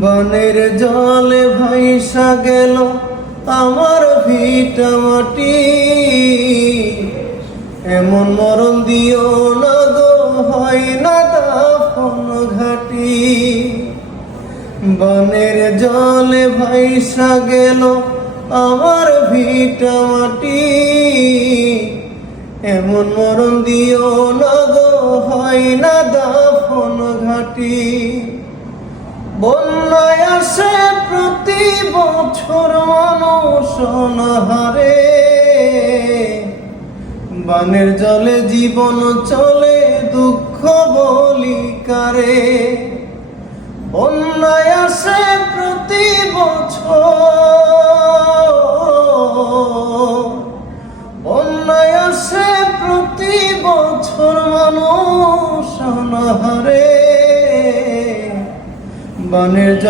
বনের জলে ভাইসা গেল আমার ভিটা মাটি। এমন মরণ দিও না গো, হয় না দাফন ঘাটি। বনের জলে ভাইসা গেল আমার ভিটা মাটি। এমন মরণ দিও না গো, হয় না দাফন ঘাটি। বন্যায় আসে প্রতি বছর মানুষ অনাহারে। বানের জলে জীবন চলে, দুঃখ বলি কারে। আসে প্রতি বছর। বন্যায় আসে প্রতি বছর মানুষ অনাহারে। বানের